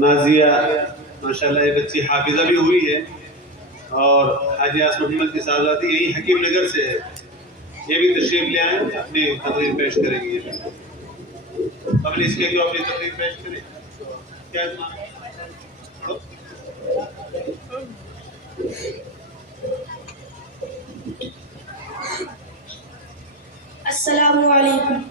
نازیہ ماشاءاللہ یہ بچی حافظہ بھی ہوئی ہے، اور حاجی آصف محمد کی صاحبزادی یہی حکیم نگر سے ہے، یہ بھی تشریف لے آئے اپنی تقریر پیش کریں گے. قبل اس کے جو اپنی تقریر پیش کریں کیا السلام علیکم.